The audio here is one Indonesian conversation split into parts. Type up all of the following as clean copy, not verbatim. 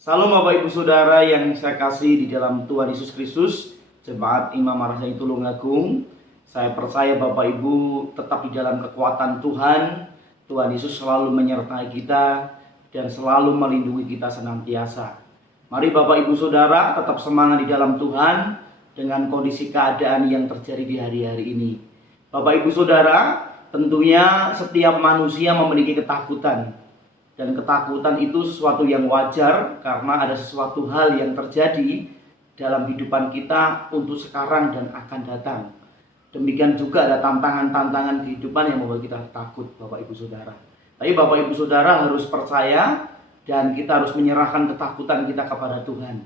Salam Bapak Ibu Saudara yang saya kasih di dalam Tuhan Yesus Kristus, Jemaat Imam Marasai Tulungagung. Saya percaya Bapak Ibu tetap di dalam kekuatan Tuhan. Tuhan Yesus selalu menyertai kita dan selalu melindungi kita senantiasa. Mari Bapak Ibu Saudara tetap semangat di dalam Tuhan dengan kondisi keadaan yang terjadi di hari-hari ini. Bapak Ibu Saudara, tentunya setiap manusia memiliki ketakutan. Dan ketakutan itu sesuatu yang wajar karena ada sesuatu hal yang terjadi dalam kehidupan kita untuk sekarang dan akan datang. Demikian juga ada tantangan-tantangan kehidupan yang membuat kita takut, Bapak Ibu Saudara. Tapi Bapak Ibu Saudara harus percaya dan kita harus menyerahkan ketakutan kita kepada Tuhan.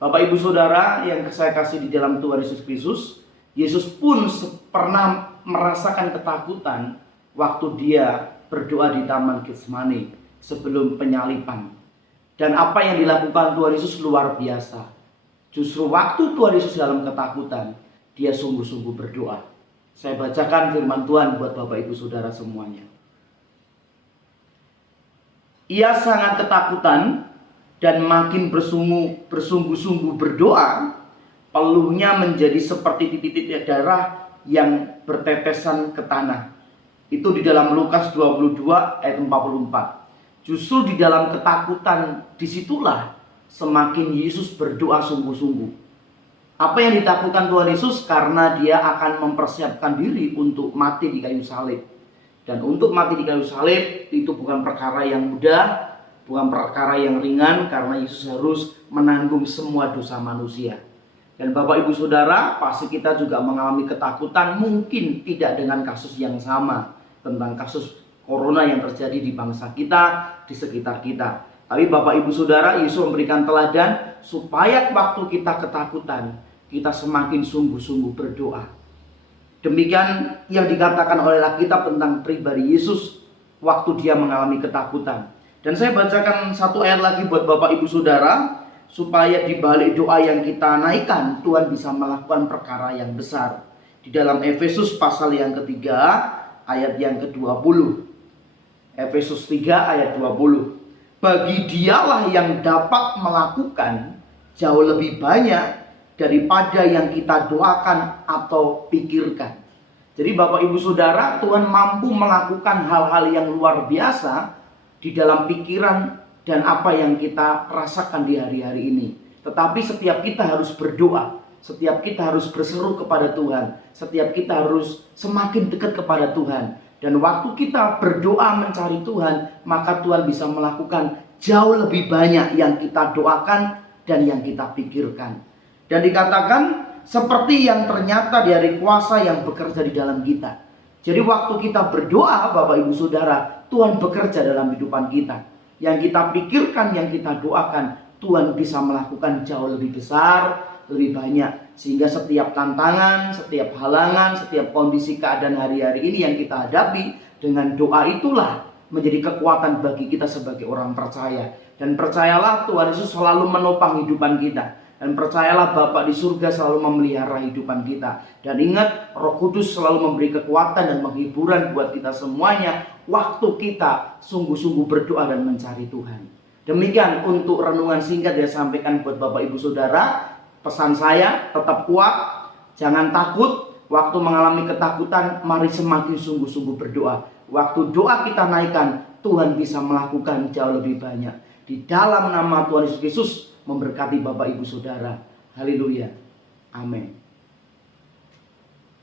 Bapak Ibu Saudara yang saya kasih di dalam Tuhan Yesus Kristus, Yesus pun pernah merasakan ketakutan waktu dia berdoa di Taman Getsemani sebelum penyaliban. Dan apa yang dilakukan Tuhan Yesus luar biasa. Justru waktu Tuhan Yesus dalam ketakutan, dia sungguh-sungguh berdoa. Saya bacakan firman Tuhan buat Bapak Ibu Saudara semuanya. Ia sangat ketakutan dan makin bersungguh-sungguh berdoa, peluhnya menjadi seperti titik-titik darah yang bertetesan ke tanah. Itu di dalam Lukas 22 ayat 44. Justru di dalam ketakutan disitulah semakin Yesus berdoa sungguh-sungguh. Apa yang ditakutkan Tuhan Yesus? Karena dia akan mempersiapkan diri untuk mati di kayu salib. Dan untuk mati di kayu salib itu bukan perkara yang mudah, bukan perkara yang ringan, karena Yesus harus menanggung semua dosa manusia. Dan Bapak Ibu Saudara, pasti kita juga mengalami ketakutan, mungkin tidak dengan kasus yang sama, tentang kasus Corona yang terjadi di bangsa kita, di sekitar kita. Tapi Bapak Ibu Saudara, Yesus memberikan teladan supaya waktu kita ketakutan, kita semakin sungguh-sungguh berdoa. Demikian yang dikatakan oleh Alkitab tentang pribadi Yesus waktu dia mengalami ketakutan. Dan saya bacakan satu ayat lagi buat Bapak Ibu Saudara, supaya di balik doa yang kita naikkan, Tuhan bisa melakukan perkara yang besar. Di dalam Efesus pasal yang ketiga, ayat yang ke-20. Efesus 3 ayat 20. Bagi dialah yang dapat melakukan jauh lebih banyak daripada yang kita doakan atau pikirkan. Jadi Bapak Ibu Saudara, Tuhan mampu melakukan hal-hal yang luar biasa di dalam pikiran dan apa yang kita rasakan di hari-hari ini. Tetapi setiap kita harus berdoa, setiap kita harus berseru kepada Tuhan, setiap kita harus semakin dekat kepada Tuhan. Dan waktu kita berdoa mencari Tuhan, maka Tuhan bisa melakukan jauh lebih banyak yang kita doakan dan yang kita pikirkan. Dan dikatakan seperti yang ternyata dari kuasa yang bekerja di dalam kita. Jadi waktu kita berdoa, Bapak Ibu Saudara, Tuhan bekerja dalam kehidupan kita. Yang kita pikirkan, yang kita doakan, Tuhan bisa melakukan jauh lebih besar, lebih banyak. Sehingga setiap tantangan, setiap halangan, setiap kondisi keadaan hari-hari ini yang kita hadapi, dengan doa itulah menjadi kekuatan bagi kita sebagai orang percaya. Dan percayalah Tuhan Yesus selalu menopang hidupan kita. Dan percayalah Bapa di surga selalu memelihara hidupan kita. Dan ingat, Roh Kudus selalu memberi kekuatan dan penghiburan buat kita semuanya waktu kita sungguh-sungguh berdoa dan mencari Tuhan. Demikian untuk renungan singkat yang saya sampaikan buat Bapak Ibu Saudara. Pesan saya, tetap kuat, jangan takut. Waktu mengalami ketakutan, mari semakin sungguh-sungguh berdoa. Waktu doa kita naikkan, Tuhan bisa melakukan jauh lebih banyak. Di dalam nama Tuhan Yesus Kristus, memberkati Bapak Ibu Saudara. Haleluya. Amin.